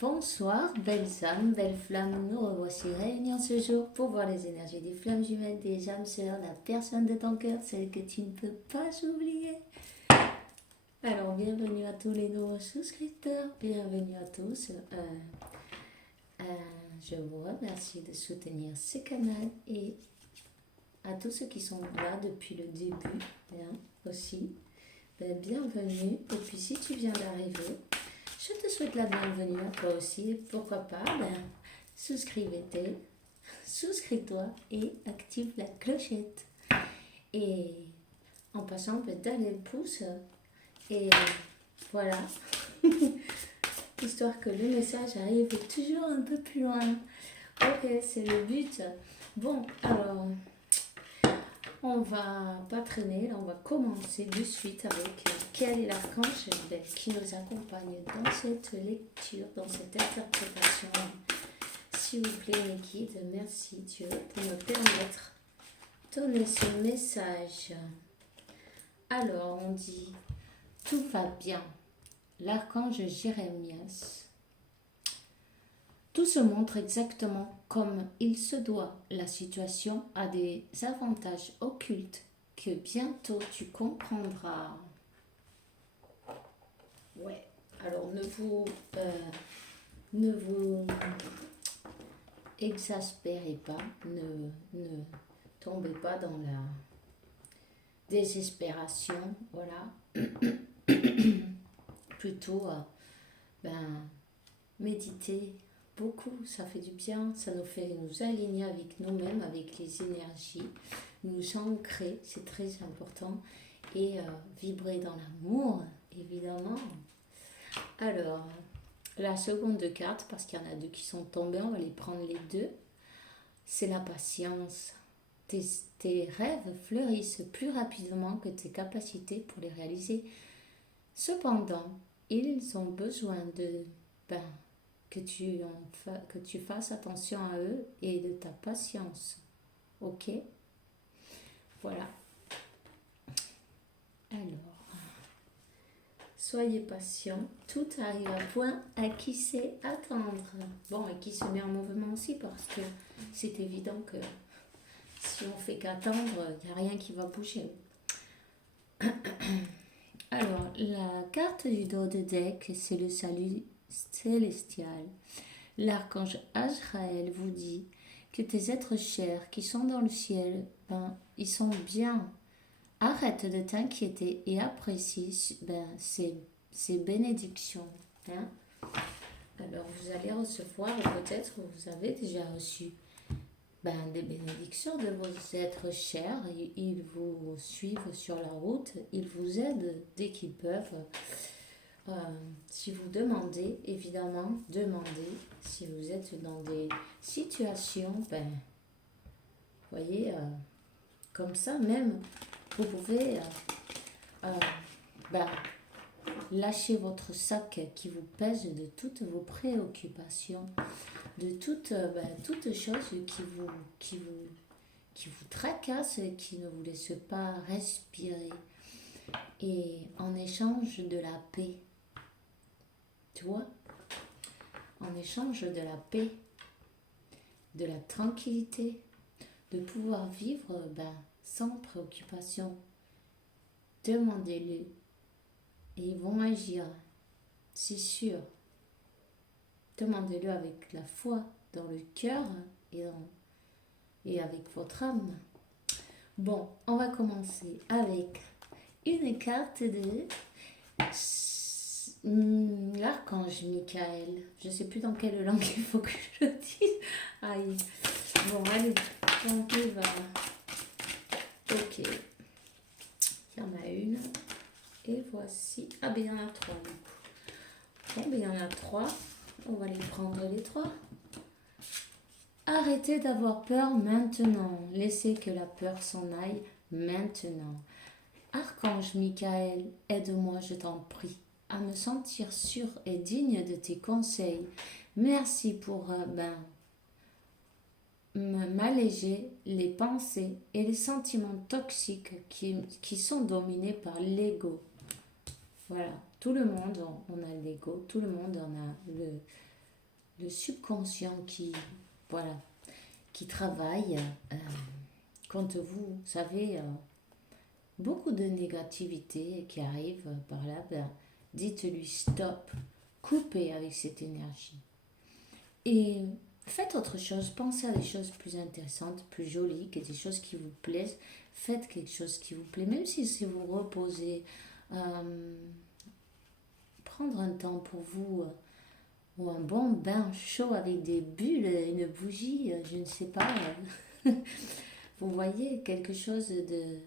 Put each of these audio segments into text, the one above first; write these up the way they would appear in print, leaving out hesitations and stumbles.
Bonsoir, belles âmes, belles flammes, nous revoici réunis en ce jour pour voir les énergies des flammes jumelles, des âmes sœurs, la personne de ton cœur, celle que tu ne peux pas oublier. Alors, bienvenue à tous les nouveaux souscripteurs, bienvenue à tous. Je vous remercie de soutenir ce canal et à tous ceux qui sont là depuis le début aussi, bienvenue. Et puis si tu viens d'arriver, je te souhaite la bienvenue à toi aussi. Et pourquoi pas, souscris-toi et active la clochette. Et en passant, donner le pouce. Et voilà. Histoire que le message arrive toujours un peu plus loin. Ok, c'est le but. Bon, alors, on va pas traîner, là, on va commencer de suite avec quel est l'archange qui nous accompagne dans cette lecture, dans cette interprétation. S'il vous plaît, mes guides, merci Dieu pour me permettre de donner ce message. Alors, on dit, tout va bien. L'archange Jérémias. Tout se montre exactement comme il se doit. La situation a des avantages occultes que bientôt tu comprendras. Ouais, alors ne vous exaspérez pas, ne tombez pas dans la désespération, voilà. Plutôt, méditer beaucoup, ça fait du bien, ça nous fait nous aligner avec nous-mêmes, avec les énergies, nous ancrer, c'est très important, et vibrer dans l'amour, évidemment. Alors, la seconde carte, parce qu'il y en a deux qui sont tombés, on va les prendre les deux, c'est la patience. Tes rêves fleurissent plus rapidement que tes capacités pour les réaliser. Cependant, ils ont besoin de que tu fasses attention à eux et de ta patience. Ok? Voilà. Alors, soyez patient. Tout arrive à point à qui sait attendre. Bon, et qui se met en mouvement aussi, parce que c'est évident que si on fait qu'attendre, il n'y a rien qui va bouger. Alors, la carte du dos de deck, c'est le salut célestial. L'archange Azraël vous dit que tes êtres chers qui sont dans le ciel, ils sont bien. Arrête de t'inquiéter et apprécie ces bénédictions. Alors, vous allez recevoir, peut-être vous avez déjà reçu des bénédictions de vos êtres chers. Ils vous suivent sur la route, ils vous aident dès qu'ils peuvent. Si vous demandez, évidemment, demandez. Si vous êtes dans des situations, voyez, comme ça même, vous pouvez lâcher votre sac qui vous pèse de toutes vos préoccupations, de toutes choses qui vous tracassent et qui ne vous laissent pas respirer. Et en échange de la paix, tu vois, en échange de la paix, de la tranquillité, de pouvoir vivre sans préoccupation, demandez-le et ils vont agir, c'est sûr. Demandez-le avec la foi dans le cœur et avec votre âme. Bon, on va commencer avec une carte de l'archange Michael. Je ne sais plus dans quelle langue il faut que je le dise. Aïe. Bon, allez, on y va. Ok. Il y en a une. Et voici. Ah, il y en a trois. Bon, il y en a trois. On va les prendre les trois. Arrêtez d'avoir peur maintenant. Laissez que la peur s'en aille maintenant. Archange Michael, aide-moi, je t'en prie, à me sentir sûr et digne de tes conseils. Merci pour m'alléger les pensées et les sentiments toxiques qui sont dominés par l'ego. Voilà, tout le monde, on a l'ego, tout le monde en a le subconscient qui, voilà, qui travaille contre vous. Vous savez, beaucoup de négativité qui arrive par là, ben, dites-lui stop, coupez avec cette énergie. Et faites autre chose, pensez à des choses plus intéressantes, plus jolies, des choses qui vous plaisent. Faites quelque chose qui vous plaît, même si c'est vous reposer, prendre un temps pour vous, ou un bon bain chaud avec des bulles, une bougie, je ne sais pas. Vous voyez, quelque chose de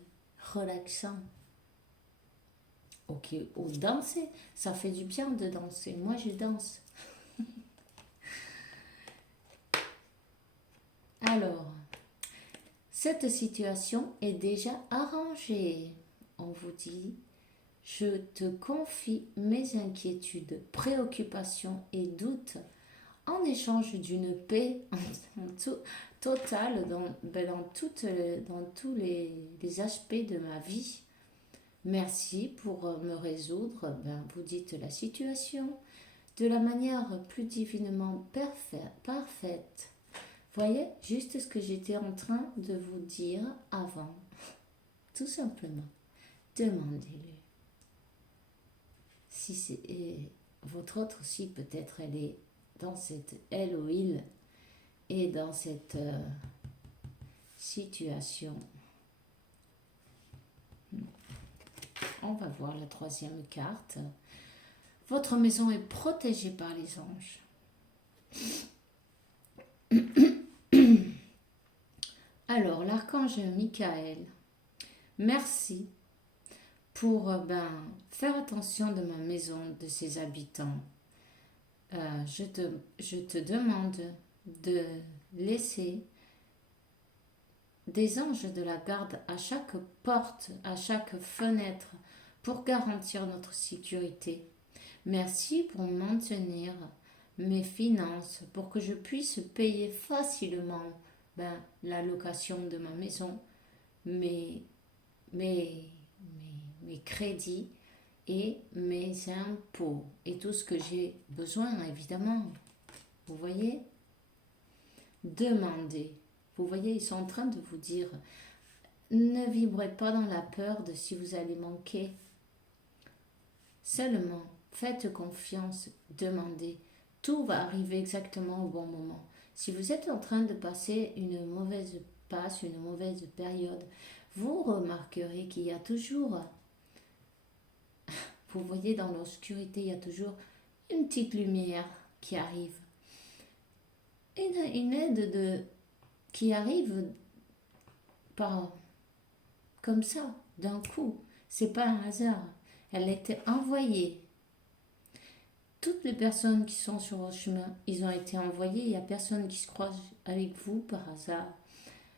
relaxant. Ok, ou danser, ça fait du bien de danser. Moi, je danse. Alors, cette situation est déjà arrangée. On vous dit, je te confie mes inquiétudes, préoccupations et doutes en échange d'une paix totale dans tous les aspects de ma vie. Merci pour me résoudre, vous dites la situation, de la manière plus divinement parfaite. Voyez, juste ce que j'étais en train de vous dire avant. Tout simplement, demandez-le. Si c'est votre autre aussi, peut-être elle est dans cette elle ou il est dans cette situation. On va voir la troisième carte. Votre maison est protégée par les anges. Alors, l'archange Michael, merci pour faire attention de ma maison, de ses habitants. Je te demande de laisser des anges de la garde à chaque porte, à chaque fenêtre, pour garantir notre sécurité. Merci pour maintenir mes finances, pour que je puisse payer facilement la location de ma maison, mes crédits et mes impôts et tout ce que j'ai besoin, évidemment. Vous voyez? Demandez. Vous voyez, ils sont en train de vous dire, ne vibrez pas dans la peur de si vous allez manquer. Seulement, faites confiance, demandez. Tout va arriver exactement au bon moment. Si vous êtes en train de passer une mauvaise passe, une mauvaise période, vous remarquerez qu'il y a toujours, vous voyez dans l'obscurité, il y a toujours une petite lumière qui arrive. Une aide qui arrive comme ça, d'un coup. C'est pas un hasard. Elle a été envoyée. Toutes les personnes qui sont sur votre chemin, ils ont été envoyés. Il n'y a personne qui se croise avec vous par hasard.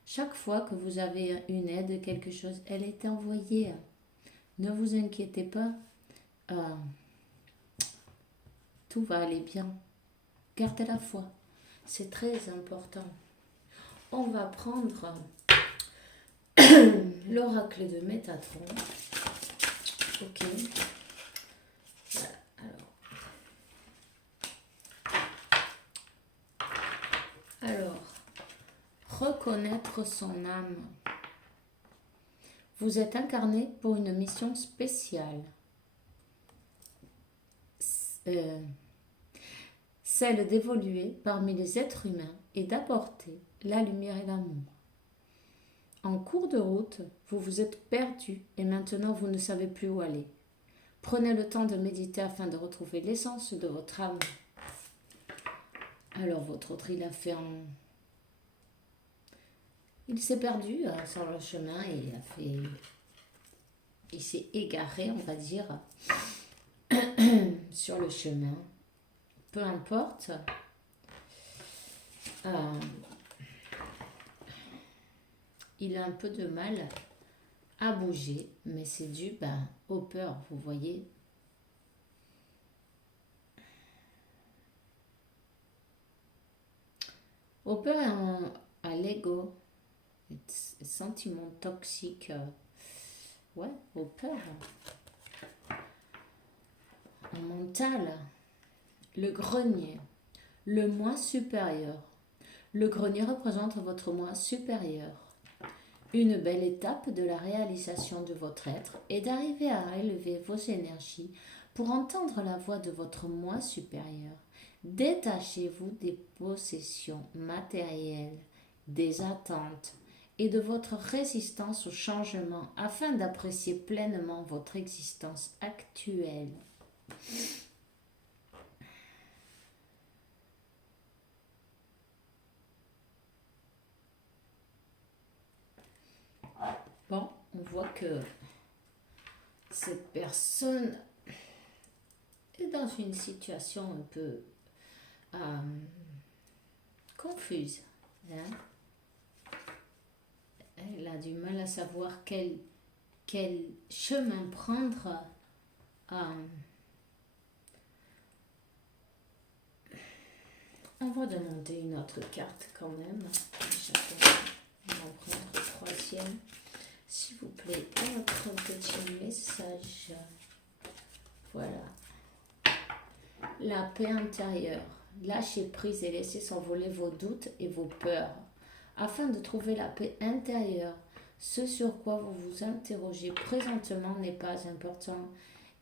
Chaque fois que vous avez une aide, quelque chose, elle est envoyée. Ne vous inquiétez pas. Tout va aller bien. Gardez la foi. C'est très important. On va prendre l'oracle de Métatron. Ok. Alors, reconnaître son âme. Vous êtes incarné pour une mission spéciale. Celle d'évoluer parmi les êtres humains et d'apporter la lumière et l'amour. En cours de route, vous vous êtes perdu et maintenant vous ne savez plus où aller. Prenez le temps de méditer afin de retrouver l'essence de votre âme. Alors votre autre, il s'est perdu sur le chemin et il s'est égaré, on va dire, sur le chemin. Peu importe. Il a un peu de mal à bouger, mais c'est dû aux peurs, vous voyez. Aux peurs et à l'ego, sentiments toxiques, aux peurs. En mental, le grenier. Le moi supérieur. Le grenier représente votre moi supérieur. Une belle étape de la réalisation de votre être est d'arriver à élever vos énergies pour entendre la voix de votre moi supérieur. Détachez-vous des possessions matérielles, des attentes et de votre résistance au changement afin d'apprécier pleinement votre existence actuelle. Bon, on voit que cette personne est dans une situation un peu confuse. Hein. Elle a du mal à savoir quel chemin prendre. On va demander une autre carte quand même. On va en prendre le troisième. S'il vous plaît, un petit message. Voilà. La paix intérieure. Lâchez prise et laissez s'envoler vos doutes et vos peurs. Afin de trouver la paix intérieure, ce sur quoi vous vous interrogez présentement n'est pas important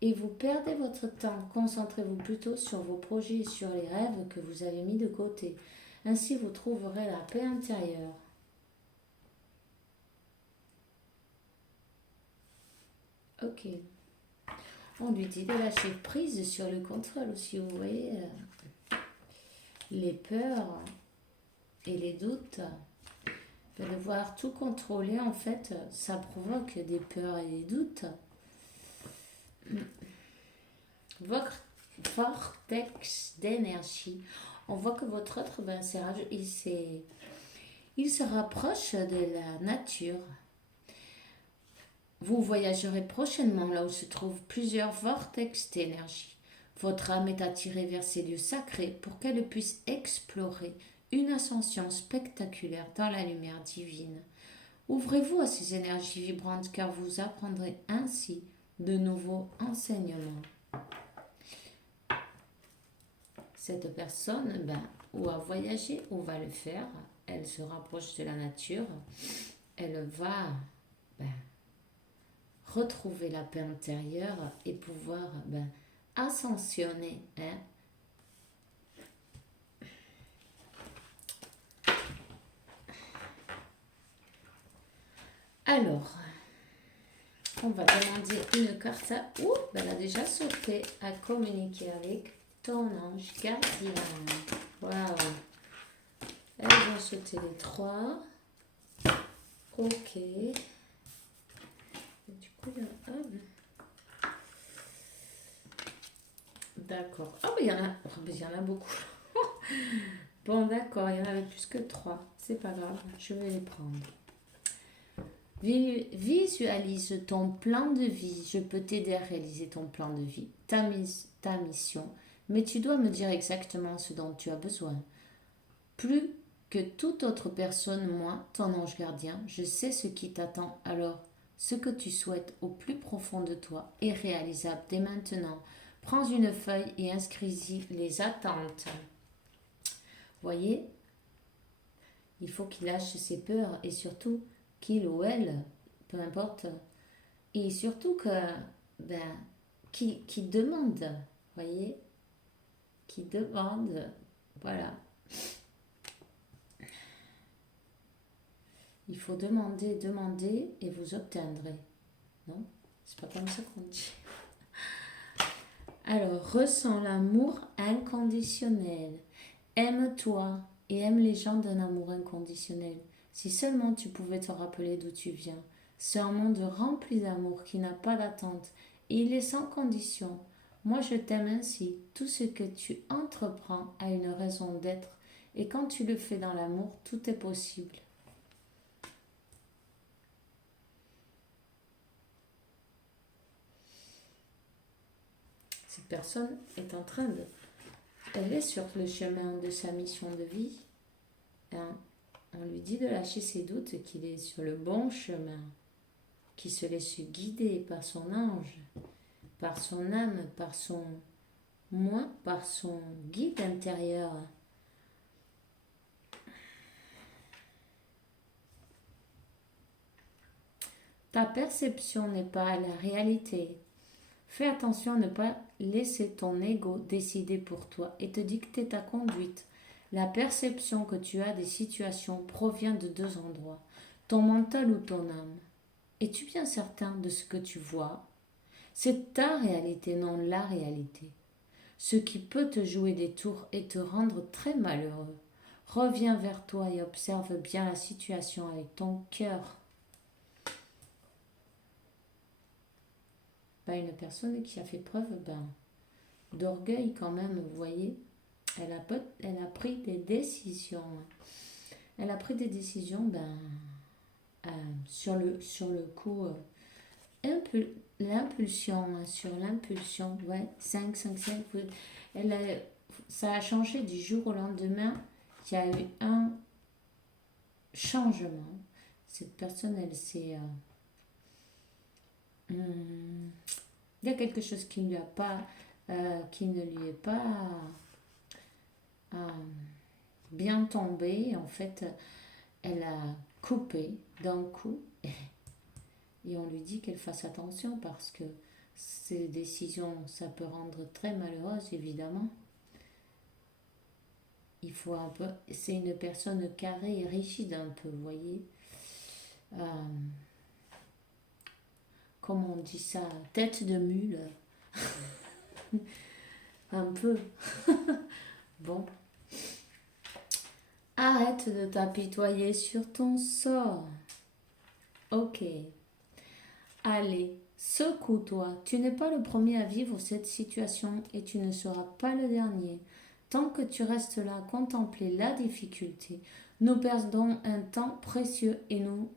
et vous perdez votre temps. Concentrez-vous plutôt sur vos projets et sur les rêves que vous avez mis de côté. Ainsi, vous trouverez la paix intérieure. Ok. On lui dit de lâcher prise sur le contrôle aussi, vous voyez. Les peurs et les doutes. De devoir tout contrôler, en fait, ça provoque des peurs et des doutes. Votre vortex d'énergie. On voit que votre autre il se rapproche de la nature. Vous voyagerez prochainement là où se trouvent plusieurs vortex d'énergie. Votre âme est attirée vers ces lieux sacrés pour qu'elle puisse explorer une ascension spectaculaire dans la lumière divine. Ouvrez-vous à ces énergies vibrantes car vous apprendrez ainsi de nouveaux enseignements. Cette personne, ou a voyagé ou va le faire, elle se rapproche de la nature, elle va retrouver la paix intérieure et pouvoir ascensionner. Hein. Alors, on va demander une carte à... elle a déjà sauté à communiquer avec ton ange gardien. Waouh. Elles ont sauté les 3. Ok. Et du coup, il y a... D'accord. Il y en a beaucoup. Bon, d'accord, il y en avait plus que 3. C'est pas grave, je vais les prendre. Visualise ton plan de vie. Je peux t'aider à réaliser ton plan de vie, ta mission, mais tu dois me dire exactement ce dont tu as besoin. Plus que toute autre personne, moi, ton ange gardien, je sais ce qui t'attend. Alors, ce que tu souhaites au plus profond de toi est réalisable dès maintenant. Prends une feuille et inscris-y les attentes. Voyez, il faut qu'il lâche ses peurs et surtout qu'il ou elle, peu importe, et surtout que, qui demande, voyez, qui demande, voilà. Il faut demander et vous obtiendrez. Non, c'est pas comme ça qu'on dit. Alors, ressens l'amour inconditionnel. Aime-toi et aime les gens d'un amour inconditionnel. Si seulement tu pouvais te rappeler d'où tu viens. C'est un monde rempli d'amour qui n'a pas d'attente et il est sans condition. Moi, je t'aime ainsi. Tout ce que tu entreprends a une raison d'être et quand tu le fais dans l'amour, tout est possible. Cette personne est en train de... Elle est sur le chemin de sa mission de vie. Hein? On lui dit de lâcher ses doutes, qu'il est sur le bon chemin, qu'il se laisse guider par son ange, par son âme, par son moi, par son guide intérieur. Ta perception n'est pas la réalité. Fais attention à ne pas laisser ton ego décider pour toi et te dicter ta conduite. La perception que tu as des situations provient de deux endroits, ton mental ou ton âme. Es-tu bien certain de ce que tu vois? C'est ta réalité, non la réalité. Ce qui peut te jouer des tours et te rendre très malheureux. Reviens vers toi et observe bien la situation avec ton cœur. Une personne qui a fait preuve d'orgueil quand même, vous voyez. Elle a pris des décisions. Elle a pris des décisions sur le coup. L'impulsion, sur l'impulsion, ouais, 5, 5, 5. Ça a changé du jour au lendemain. Il y a eu un changement. Cette personne, elle s'est... il y a quelque chose qui ne lui est pas bien tombé. En fait, elle a coupé d'un coup et on lui dit qu'elle fasse attention parce que ces décisions, ça peut rendre très malheureuse, évidemment. Il faut un peu... C'est une personne carrée et rigide un peu, vous voyez. Comment on dit ça? Tête de mule. Un peu. Bon. Arrête de t'apitoyer sur ton sort. Ok. Allez, secoue-toi. Tu n'es pas le premier à vivre cette situation et tu ne seras pas le dernier. Tant que tu restes là à contempler la difficulté, nous perdons un temps précieux et nous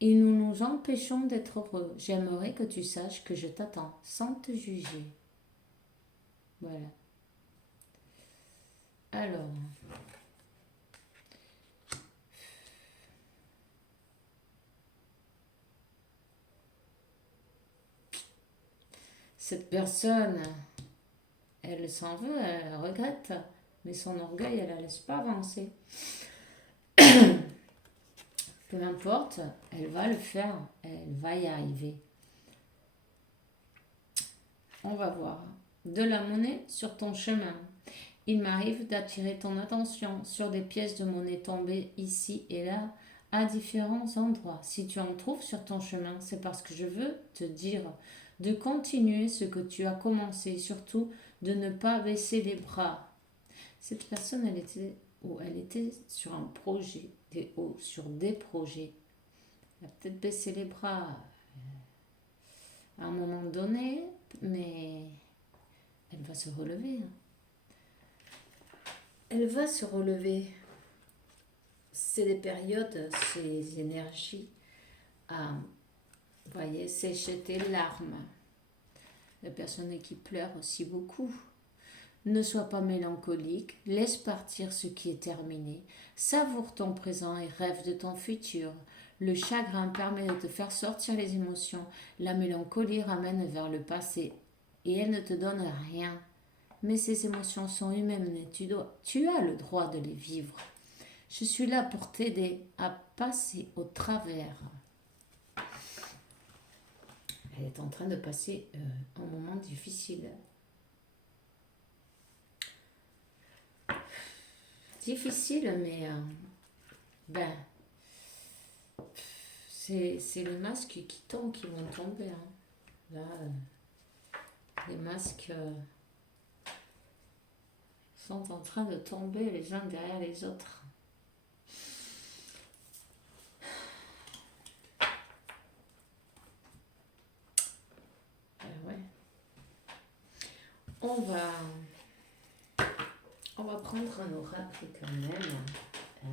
nous empêchons d'être heureux. J'aimerais que tu saches que je t'attends sans te juger. Voilà. Alors... Cette personne, elle s'en veut, elle regrette, mais son orgueil, elle ne la laisse pas avancer. Peu importe, elle va le faire, elle va y arriver. On va voir. De la monnaie sur ton chemin. Il m'arrive d'attirer ton attention sur des pièces de monnaie tombées ici et là, à différents endroits. Si tu en trouves sur ton chemin, c'est parce que je veux te dire de continuer ce que tu as commencé, surtout de ne pas baisser les bras. Cette personne, elle était sur un projet, sur des projets. Elle a peut-être baissé les bras à un moment donné, mais elle va se relever. Elle va se relever. C'est des périodes, ces énergies à, vous voyez, sécher tes larmes. La personne qui pleure aussi beaucoup. Ne sois pas mélancolique, laisse partir ce qui est terminé. Savoure ton présent et rêve de ton futur. Le chagrin permet de te faire sortir les émotions. La mélancolie ramène vers le passé et elle ne te donne rien. Mais ces émotions sont humaines et tu as le droit de les vivre. Je suis là pour t'aider à passer au travers. Elle est en train de passer un moment difficile. Difficile, mais c'est les masques qui tombent, qui vont tomber. Hein. Là, les masques sont en train de tomber les uns derrière les autres. Ouais. On va prendre un oracle quand même. Hein.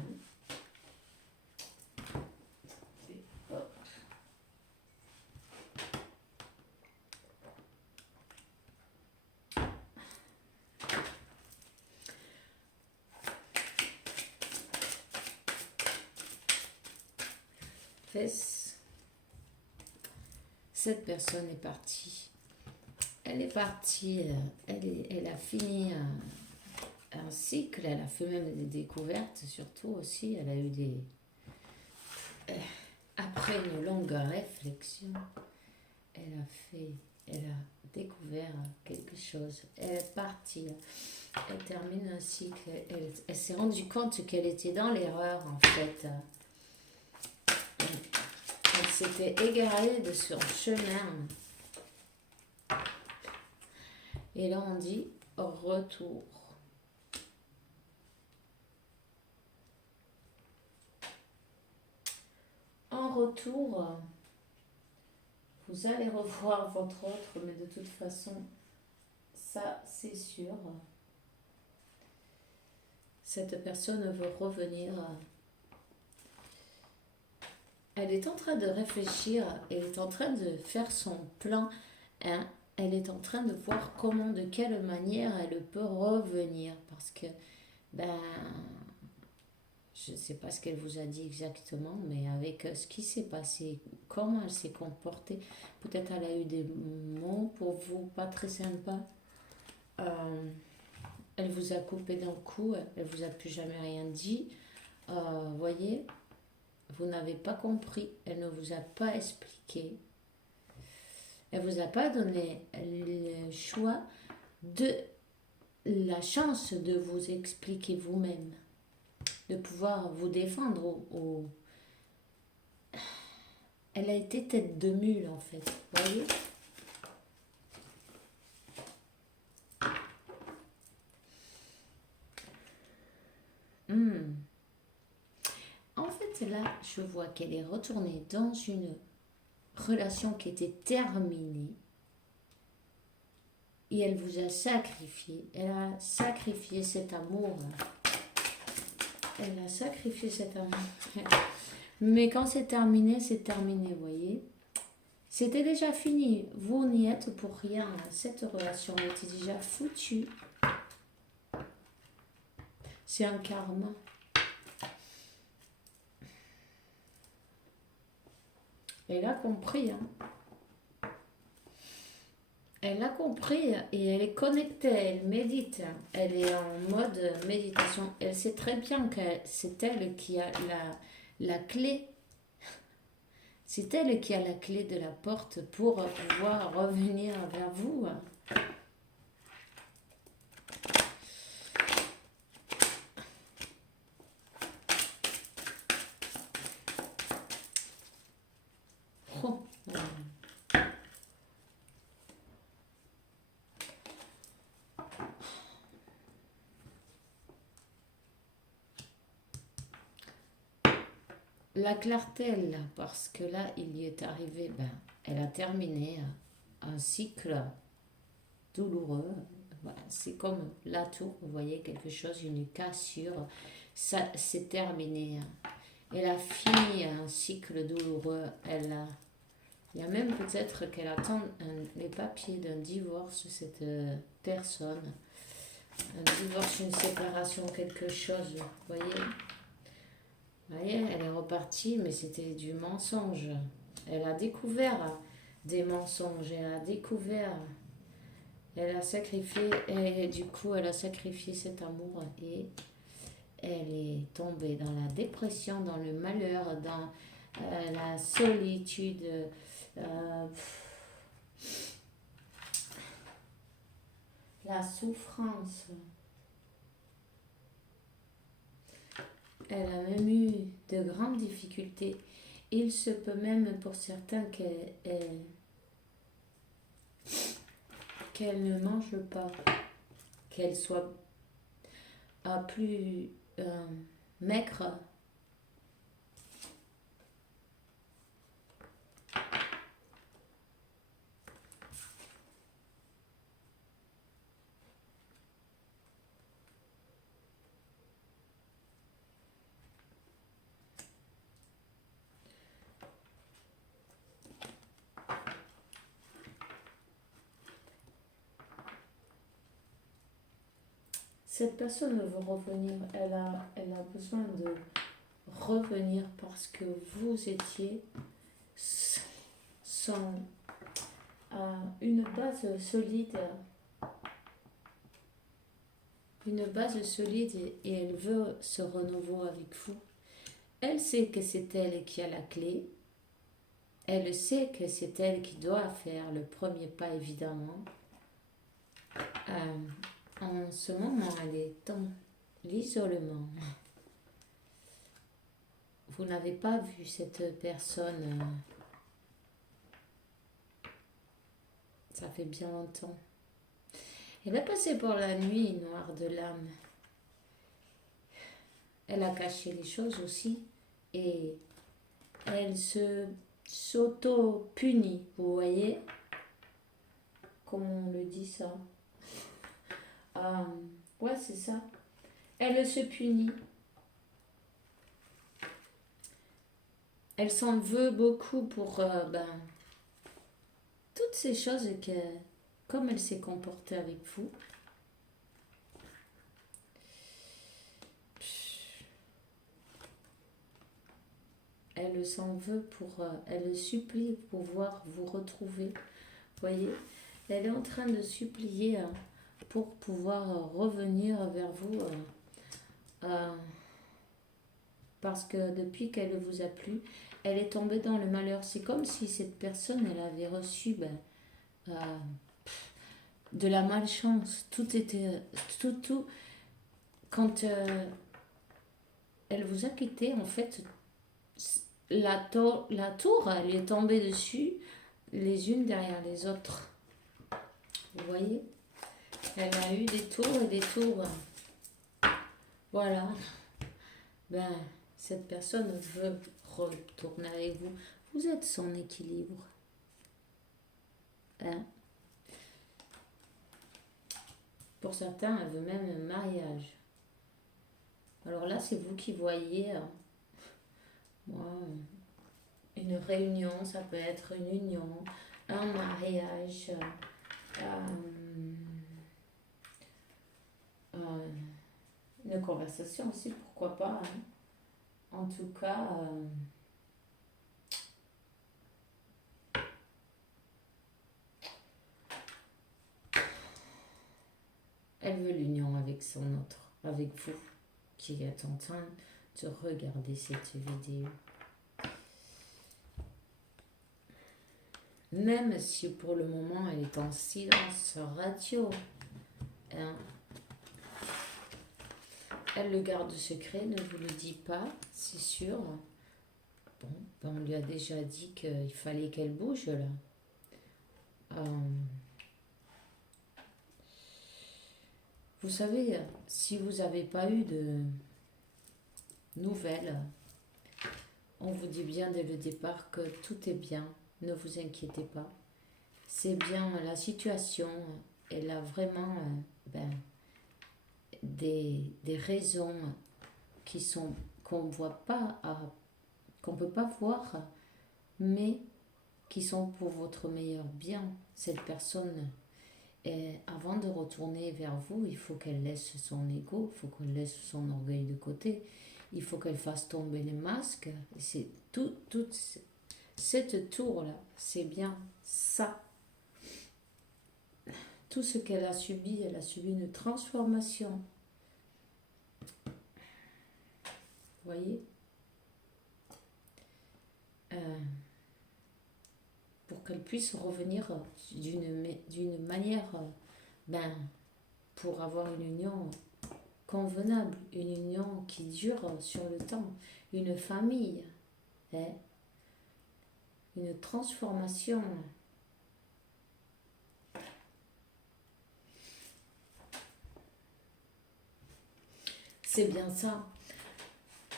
Cette personne est partie. Elle est partie, elle a fini un cycle, elle a fait même des découvertes, surtout aussi, elle a eu Après une longue réflexion, elle a découvert quelque chose. Elle est partie, elle termine un cycle. Elle s'est rendue compte qu'elle était dans l'erreur en fait. Elle s'était égarée de son chemin. Et là on dit retour. En retour, vous allez revoir votre autre, mais de toute façon, ça c'est sûr. Cette personne veut revenir. Elle est en train de réfléchir, elle est en train de faire son plan, hein. Elle est en train de voir comment, de quelle manière elle peut revenir. Parce que, ben, je ne sais pas ce qu'elle vous a dit exactement, mais avec ce qui s'est passé, comment elle s'est comportée, peut-être elle a eu des mots pour vous pas très sympas. Elle vous a coupé d'un coup, elle vous a plus jamais rien dit. Voyez, vous n'avez pas compris, elle ne vous a pas expliqué. Elle vous a pas donné le choix de la chance de vous expliquer vous-même, de pouvoir vous défendre. Elle a été tête de mule en fait, voyez. En fait, là, je vois qu'elle est retournée dans une relation qui était terminée et elle vous a sacrifié. Elle a sacrifié cet amour. Elle a sacrifié cet amour. Mais quand c'est terminé, vous voyez. C'était déjà fini. Vous n'y êtes pour rien. Cette relation était déjà foutue. C'est un karma. Elle a compris, hein. Elle a compris et elle est connectée, elle médite, elle est en mode méditation. Elle sait très bien que c'est elle qui a la clé. C'est elle qui a la clé de la porte pour pouvoir revenir vers vous. Oh. La clarté, là, parce que là, il y est arrivé, ben, elle a terminé un cycle douloureux. Voilà, c'est comme la tour, vous voyez, quelque chose, une cassure, ça c'est terminé. Elle a fini un cycle douloureux. Il y a même peut-être qu'elle attend les papiers d'un divorce, cette personne. Un divorce, une séparation, quelque chose, vous voyez. Vous voyez, elle est repartie, mais c'était du mensonge. Elle a découvert des mensonges, elle a sacrifié, et du coup, elle a sacrifié cet amour et elle est tombée dans la dépression, dans le malheur, dans la solitude, la souffrance. Elle a même eu de grandes difficultés. Il se peut même pour certains qu'elle ne mange pas, qu'elle soit plus maigre. Cette personne veut revenir, elle a besoin de revenir parce que vous étiez sans une base solide. Une base solide et elle veut ce renouveau avec vous. Elle sait que c'est elle qui a la clé. Elle sait que c'est elle qui doit faire le premier pas, évidemment. En ce moment, elle est dans l'isolement. Vous n'avez pas vu cette personne, ça fait bien longtemps. Elle a passé pour la nuit noire de l'âme. Elle a caché les choses aussi et elle s'auto-punit, vous voyez? Comment on le dit ça? Ouais, c'est ça. Elle se punit. Elle s'en veut beaucoup pour toutes ces choses que, comme elle s'est comportée avec vous, elle s'en veut pour, elle supplie pour pouvoir vous retrouver. Vous voyez, elle est en train de supplier pour pouvoir revenir vers vous parce que depuis qu'elle vous a plu, elle est tombée dans le malheur. C'est comme si cette personne, elle avait reçu de la malchance. Tout était, tout, quand elle vous a quitté, en fait, la tour, elle est tombée dessus, les unes derrière les autres. Vous voyez? Elle a eu des tours et des tours. Voilà. Cette personne veut retourner avec vous. Vous êtes son équilibre. Hein? Pour certains, elle veut même un mariage. Alors là, c'est vous qui voyez. Une réunion, ça peut être une union, un mariage, une conversation aussi, pourquoi pas. Hein. En tout cas, elle veut l'union avec son autre, avec vous, qui êtes en train de regarder cette vidéo. Même si pour le moment elle est en silence radio, hein, elle le garde secret, ne vous le dit pas, c'est sûr. Bon, on lui a déjà dit qu'il fallait qu'elle bouge là. Vous savez, si vous n'avez pas eu de nouvelles, on vous dit bien dès le départ que tout est bien, ne vous inquiétez pas. C'est bien la situation, elle a vraiment des raisons qui sont qu'on voit pas, qu'on peut pas voir, mais qui sont pour votre meilleur bien. Cette personne, avant de retourner vers vous, il faut qu'elle laisse son ego, il faut qu'elle laisse son orgueil de côté, il faut qu'elle fasse tomber les masques. C'est toute cette tour-là, c'est bien ça. Tout ce qu'elle a subi, elle a subi une transformation. Vous voyez? Pour qu'elle puisse revenir d'une manière, pour avoir une union convenable, une union qui dure sur le temps, une famille, hein? Une transformation. C'est bien ça.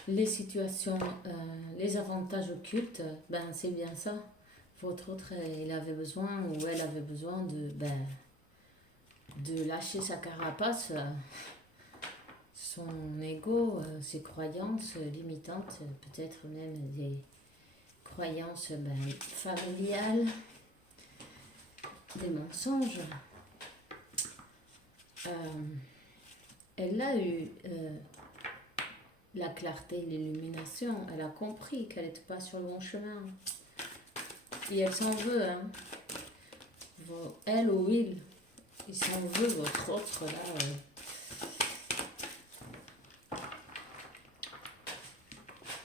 Les situations, les avantages occultes, c'est bien ça. Votre autre, il avait besoin ou elle avait besoin de lâcher sa carapace, son ego, ses croyances limitantes, peut-être même des croyances familiales, des mensonges. Elle a eu la clarté, l'illumination. Elle a compris qu'elle n'était pas sur le bon chemin. Et elle s'en veut, hein. Elle ou il s'en veut, votre autre là.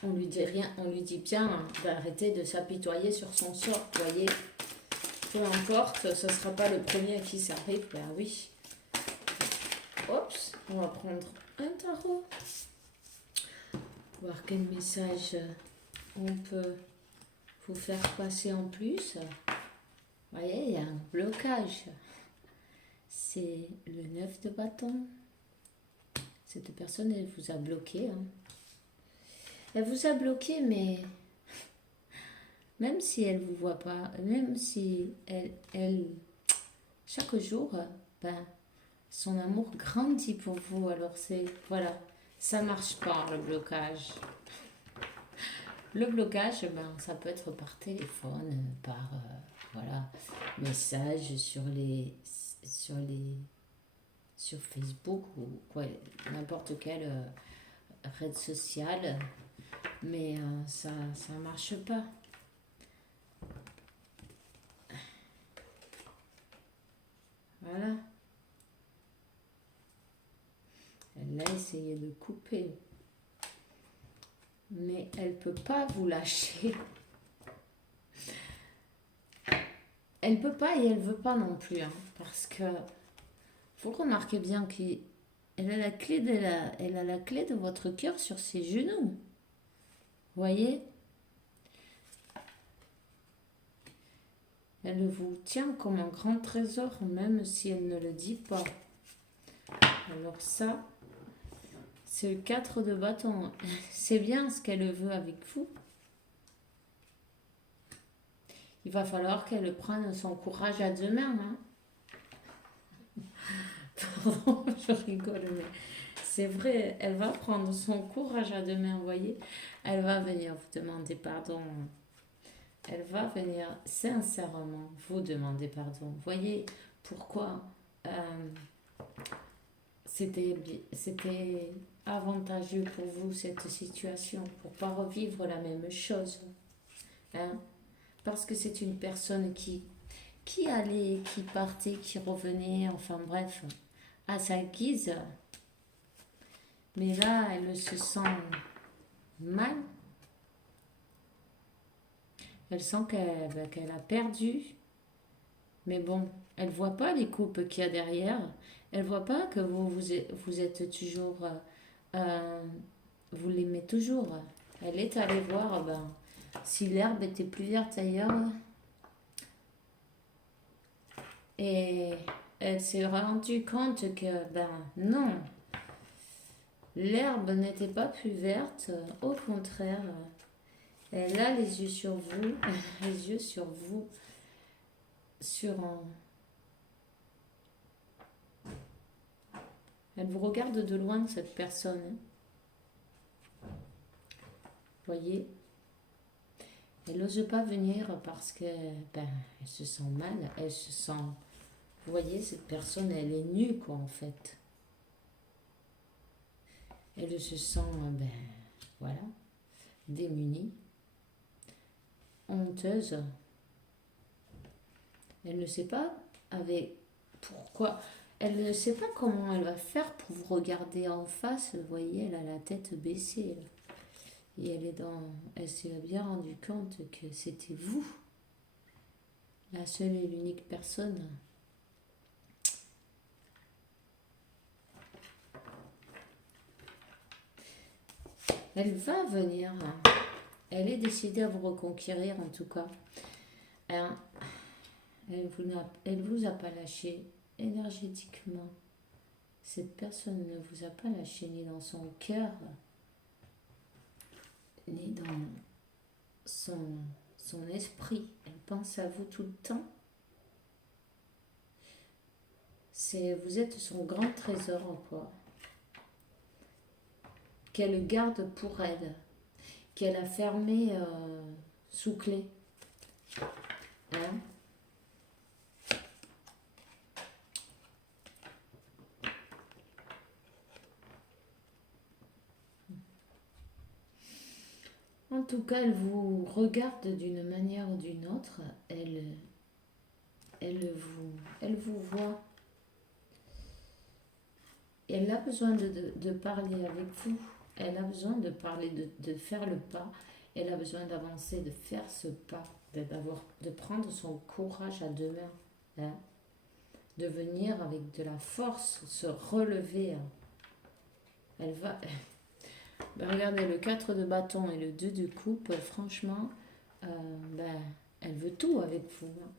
on lui dit rien, on lui dit bien d'arrêter de s'apitoyer sur son sort, vous voyez. Peu importe, ce ne sera pas le premier à qui ça arrive, ben oui. Oups, on va prendre un tarot. Voir quel message on peut vous faire passer en plus. Vous voyez, il y a un blocage. C'est le 9 de bâton. Cette personne, elle vous a bloqué. Hein. Elle vous a bloqué, mais même si elle ne vous voit pas, même si elle chaque jour, ben, son amour grandit pour vous. Alors c'est, voilà, ça marche pas le blocage. Le blocage, ben, ça peut être par téléphone, par voilà, message sur Facebook ou quoi, n'importe quelle rede sociale, mais ça marche pas. Voilà. Elle a essayé de couper, mais elle peut pas vous lâcher. Elle peut pas et elle veut pas non plus, hein, parce que vous remarquez bien qu'elle a la clé elle a la clé de votre cœur sur ses genoux. Voyez? Elle vous tient comme un grand trésor, même si elle ne le dit pas. Alors ça, c'est le 4 de bâton. C'est bien ce qu'elle veut avec vous. Il va falloir qu'elle prenne son courage à deux mains. Hein. Pardon, je rigole, mais c'est vrai, elle va prendre son courage à deux mains, vous voyez. Elle va venir vous demander pardon. Elle va venir sincèrement vous demander pardon. Vous voyez pourquoi c'était avantageux pour vous cette situation, pour ne pas revivre la même chose. Hein? Parce que c'est une personne qui allait, qui partait, qui revenait, enfin bref, à sa guise. Mais là, elle se sent mal. Elle sent qu'elle a perdu. Mais bon, elle ne voit pas les coupes qu'il y a derrière. Elle ne voit pas que vous êtes toujours... vous l'aimez toujours. Elle est allée voir si l'herbe était plus verte ailleurs. Et elle s'est rendue compte que, non, l'herbe n'était pas plus verte. Au contraire, elle a les yeux sur vous, les yeux sur vous, elle vous regarde de loin, cette personne. Voyez, elle n'ose pas venir parce que elle se sent mal, elle se sent... Vous voyez, cette personne, elle est nue, quoi, en fait. Elle se sent, voilà, démunie, honteuse. Elle ne sait pas pourquoi. Elle ne sait pas comment elle va faire pour vous regarder en face. Vous voyez, elle a la tête baissée. Et elle s'est bien rendue compte que c'était vous, la seule et l'unique personne. Elle va venir. Elle est décidée à vous reconquérir en tout cas. Elle vous a pas lâché énergétiquement. Cette personne ne vous a pas lâché ni dans son cœur, ni dans son esprit. Elle pense à vous tout le temps. Vous êtes son grand trésor encore, qu'elle garde pour elle, qu'elle a fermé sous clé. Hein? En tout cas, elle vous regarde d'une manière ou d'une autre. Elle vous voit. Et elle a besoin de parler avec vous. Elle a besoin de parler, de faire le pas. Elle a besoin d'avancer, de faire ce pas, de prendre son courage à deux mains, hein, de venir avec de la force, se relever, hein. Elle va... Ben, regardez, le 4 de bâton et le 2 de coupe, franchement, ben, elle veut tout avec vous, hein.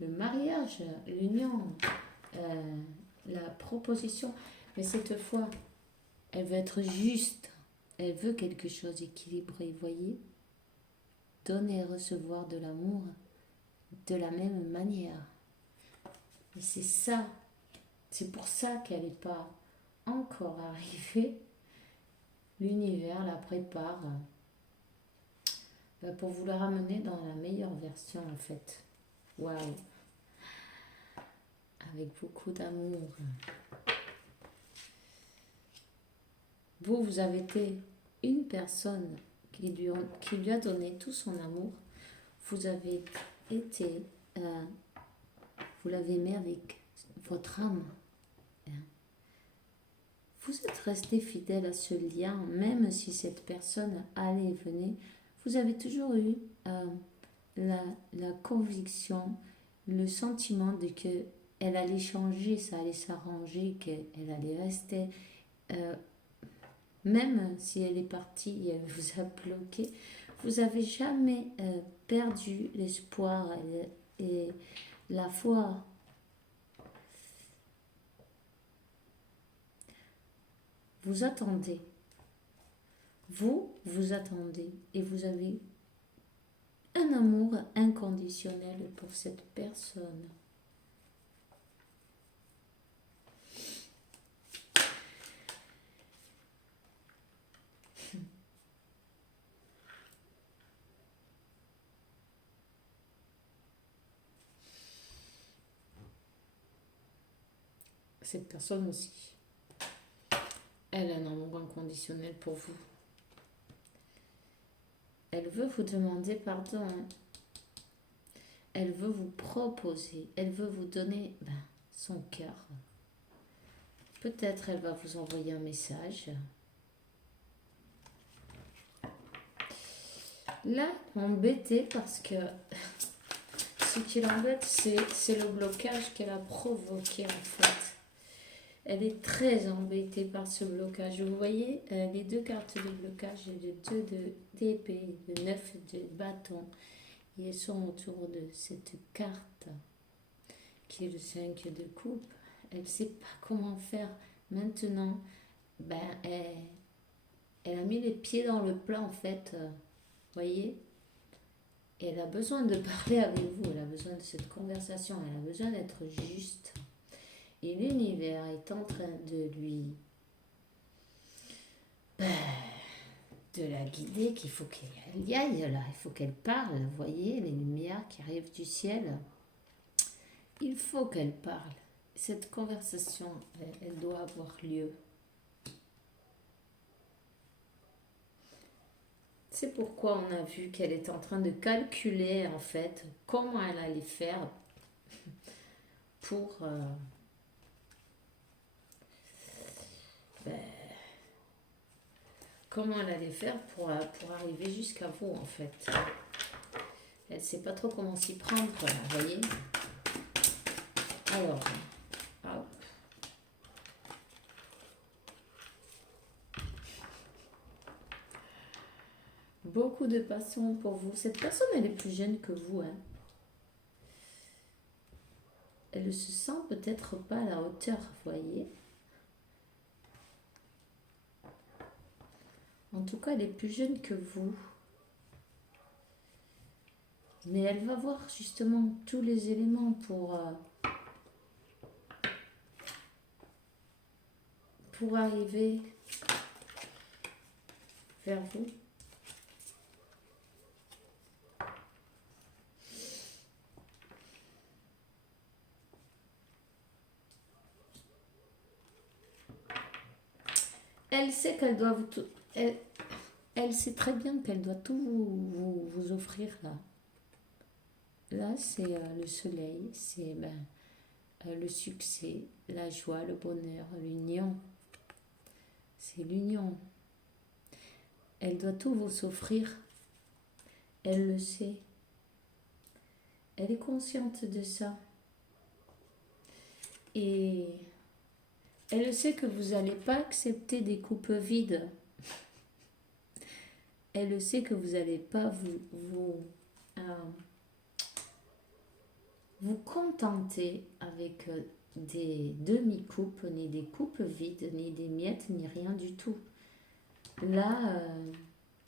Le mariage, l'union, euh, la proposition. Mais cette fois, elle veut être juste. Elle veut quelque chose d'équilibré, voyez. Donner et recevoir de l'amour de la même manière. Et c'est ça. C'est pour ça qu'elle n'est pas encore arrivée. L'univers la prépare pour vous la ramener dans la meilleure version en fait. Waouh. Avec beaucoup d'amour. Vous avez été une personne qui lui a donné tout son amour. Vous avez été, vous l'avez aimé avec votre âme. Vous êtes resté fidèle à ce lien, même si cette personne allait et venait. Vous avez toujours eu la conviction, le sentiment de que elle allait changer, ça allait s'arranger, qu'elle allait rester. Même si elle est partie et elle vous a bloqué, vous n'avez jamais perdu l'espoir et la foi. Vous attendez. Vous attendez et vous avez un amour inconditionnel pour cette personne. Cette personne aussi, elle a un amour inconditionnel pour vous. Elle veut vous demander pardon. Elle veut vous proposer. Elle veut vous donner son cœur. Peut-être elle va vous envoyer un message. Là, embêtée parce que ce qui l'embête, c'est le blocage qu'elle a provoqué en fait. Elle est très embêtée par ce blocage. Vous voyez les deux cartes de blocage, le 2 d'épée, le 9 de bâton. Et elles sont autour de cette carte qui est le 5 de coupe. Elle ne sait pas comment faire. Maintenant, elle a mis les pieds dans le plat en fait. Voyez, et elle a besoin de parler avec vous. Elle a besoin de cette conversation. Elle a besoin d'être juste. Et l'univers est en train de lui de la guider, qu'il faut qu'elle y aille là, il faut qu'elle parle, vous voyez, les lumières qui arrivent du ciel. Il faut qu'elle parle. Cette conversation, elle doit avoir lieu. C'est pourquoi on a vu qu'elle est en train de calculer en fait comment elle allait faire pour... comment elle allait faire pour arriver jusqu'à vous en fait. Elle ne sait pas trop comment s'y prendre, là, vous voyez. Alors, hop. Beaucoup de passion pour vous. Cette personne, elle est plus jeune que vous, hein. Elle ne se sent peut-être pas à la hauteur, vous voyez. En tout cas, elle est plus jeune que vous. Mais elle va voir justement tous les éléments pour arriver vers vous. Elle sait qu'elle doit vous... Elle sait très bien qu'elle doit tout vous offrir là. Là, c'est le soleil, c'est le succès, la joie, le bonheur, l'union. c'est l'union. Elle doit tout vous offrir. Elle le sait. Elle est consciente de ça. Et elle sait que vous n'allez pas accepter des coupes vides. Elle sait que vous n'allez pas vous contenter avec des demi-coupes, ni des coupes vides, ni des miettes, ni rien du tout. Là,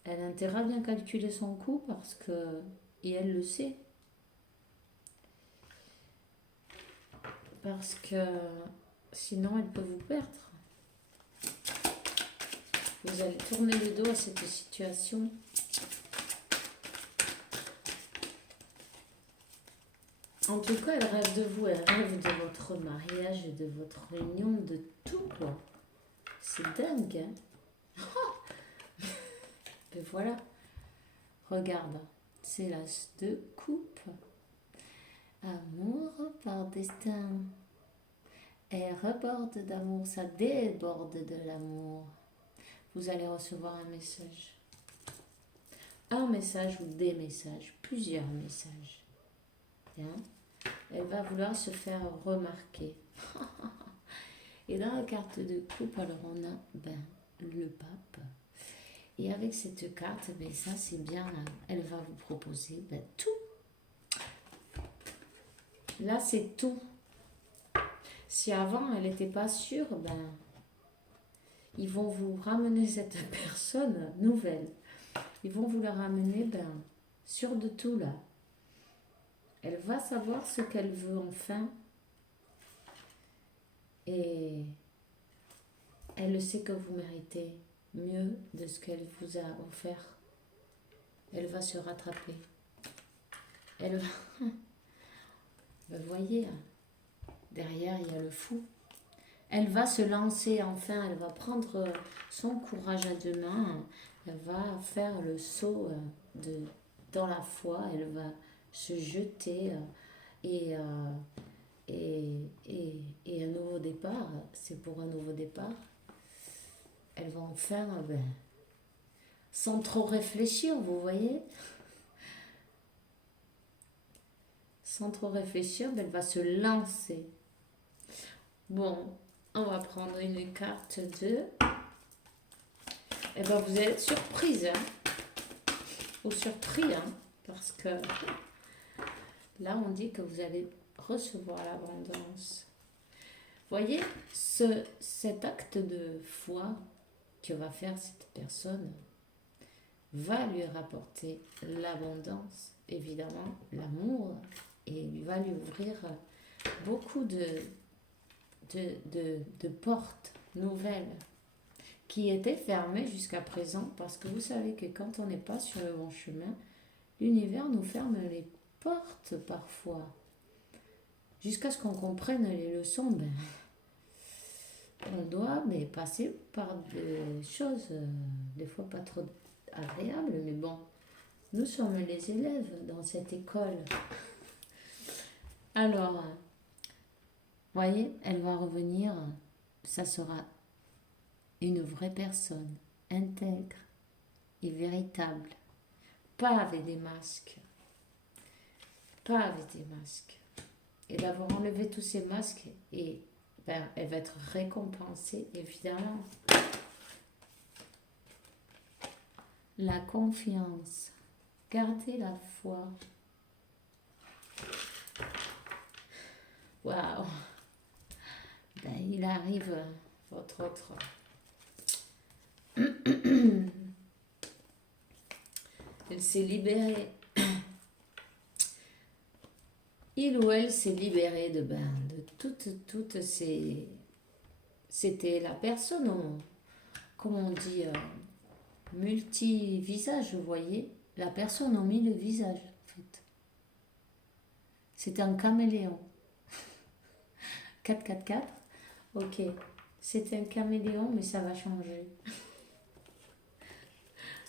elle a intérêt à bien calculer son coût parce que, et elle le sait, parce que sinon elle peut vous perdre. Vous allez tourner le dos à cette situation. En tout cas, elle rêve de vous, elle rêve de votre mariage, de votre union, de tout quoi. C'est dingue, hein. Et voilà, regarde, c'est l'as de coupe. Amour par destin. Elle reborde d'amour, ça déborde de l'amour. Vous allez recevoir un message. Un message ou des messages, plusieurs messages. Bien. Elle va vouloir se faire remarquer. Et dans la carte de coupe, alors on a le pape. Et avec cette carte, ça c'est bien, elle va vous proposer tout. Là c'est tout. Si avant elle n'était pas sûre, ils vont vous ramener cette personne nouvelle. Ils vont vous la ramener sûre de tout là. Elle va savoir ce qu'elle veut enfin. Et elle sait que vous méritez mieux de ce qu'elle vous a offert. Elle va se rattraper. Elle va... Vous voyez, derrière il y a le fou. Elle va se lancer enfin, elle va prendre son courage à deux mains. Elle va faire le saut dans la foi. Elle va se jeter et un nouveau départ. C'est pour un nouveau départ. Elle va enfin, sans trop réfléchir, vous voyez, sans trop réfléchir, elle va se lancer. Bon, on va prendre une carte de... vous allez être surprise, ou surpris, parce que là, on dit que vous allez recevoir l'abondance. Voyez, cet acte de foi que va faire cette personne va lui rapporter l'abondance, évidemment, l'amour, et il va lui ouvrir beaucoup de portes nouvelles qui étaient fermées jusqu'à présent, parce que vous savez que quand on n'est pas sur le bon chemin, l'univers nous ferme les portes parfois, jusqu'à ce qu'on comprenne les leçons. On doit passer par des choses, des fois pas trop agréables, mais bon, nous sommes les élèves dans cette école. Alors, voyez, elle va revenir, ça sera une vraie personne, intègre et véritable, pas avec des masques, pas avec des masques. Et d'avoir enlevé tous ces masques, et elle va être récompensée, évidemment. La confiance, gardez la foi. Waouh! Il arrive votre autre. Elle s'est libérée. Il ou elle s'est libéré de toutes ces... C'était la personne, comme on dit, multi-visage, vous voyez. La personne a mis le visage, en fait. C'est un caméléon. 444. Ok. C'est un caméléon, mais ça va changer.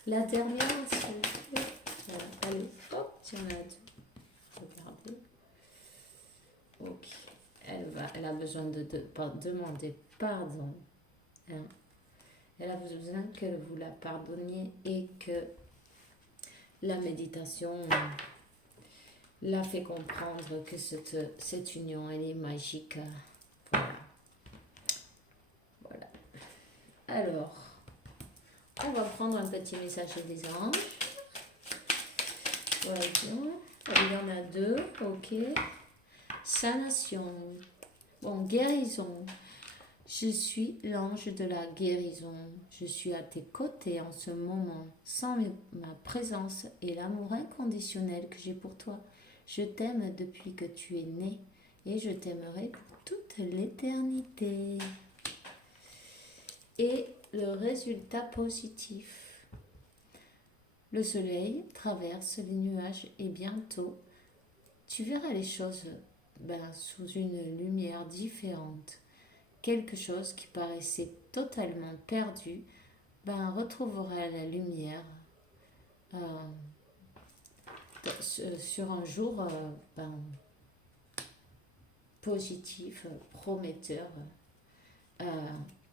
La dernière, c'est... Voilà. Allez, hop, tiens là. Regardez. Ok. Elle a besoin de demander pardon. Elle a besoin que vous la pardonniez et que la méditation l'a fait comprendre que cette union, elle est magique. Voilà. Voilà. Alors, on va prendre un petit message des anges. Voilà. Il y en a deux, ok. Sanation. Bon, guérison. Je suis l'ange de la guérison. Je suis à tes côtés en ce moment. Sans ma présence et l'amour inconditionnel que j'ai pour toi, je t'aime depuis que tu es né et je t'aimerai pour toute l'éternité. Et le résultat positif. Le soleil traverse les nuages et bientôt, tu verras les choses sous une lumière différente. Quelque chose qui paraissait totalement perdu retrouvera la lumière sur un jour positif, prometteur.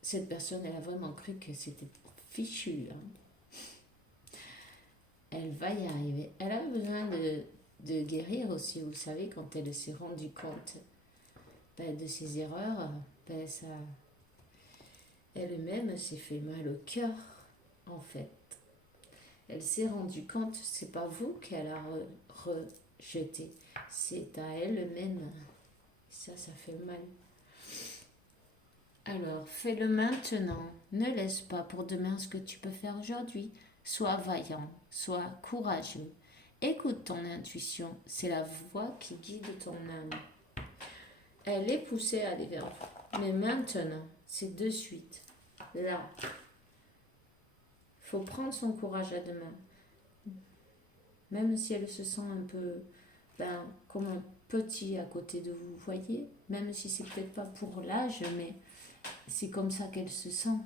Cette personne, elle a vraiment cru que c'était fichu. Elle va y arriver. Elle a besoin de guérir aussi, vous savez, quand elle s'est rendue compte de ses erreurs, elle-même s'est fait mal au cœur, en fait. Elle s'est rendue compte, c'est pas vous qu'elle a rejeté, c'est à elle-même. Ça fait mal. Alors, fais-le maintenant. Ne laisse pas pour demain ce que tu peux faire aujourd'hui. Sois vaillant, sois courageux. Écoute ton intuition, c'est la voix qui guide ton âme. Elle est poussée à aller vers vous. Mais maintenant, c'est de suite. Là. Il faut prendre son courage à deux mains. Même si elle se sent un peu comme un petit à côté de vous, voyez. Même si c'est peut-être pas pour l'âge, mais c'est comme ça qu'elle se sent.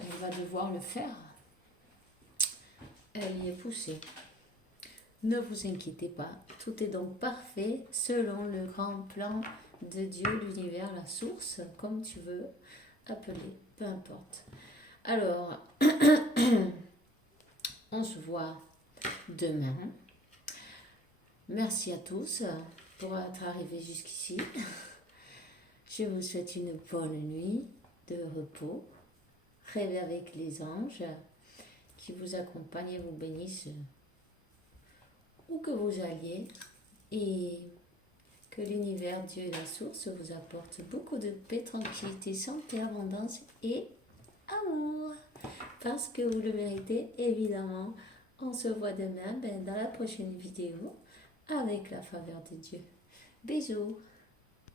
Elle va devoir le faire. Elle y est poussée. Ne vous inquiétez pas, tout est donc parfait selon le grand plan de Dieu, l'univers, la source, comme tu veux appeler, peu importe. Alors, on se voit demain. Merci à tous pour être arrivés jusqu'ici. Je vous souhaite une bonne nuit de repos. Rêvez avec les anges qui vous accompagnent et vous bénissent où que vous alliez, et que l'univers, Dieu et la source vous apportent beaucoup de paix, tranquillité, santé, abondance et amour. Parce que vous le méritez, évidemment. On se voit demain dans la prochaine vidéo avec la faveur de Dieu. Bisous.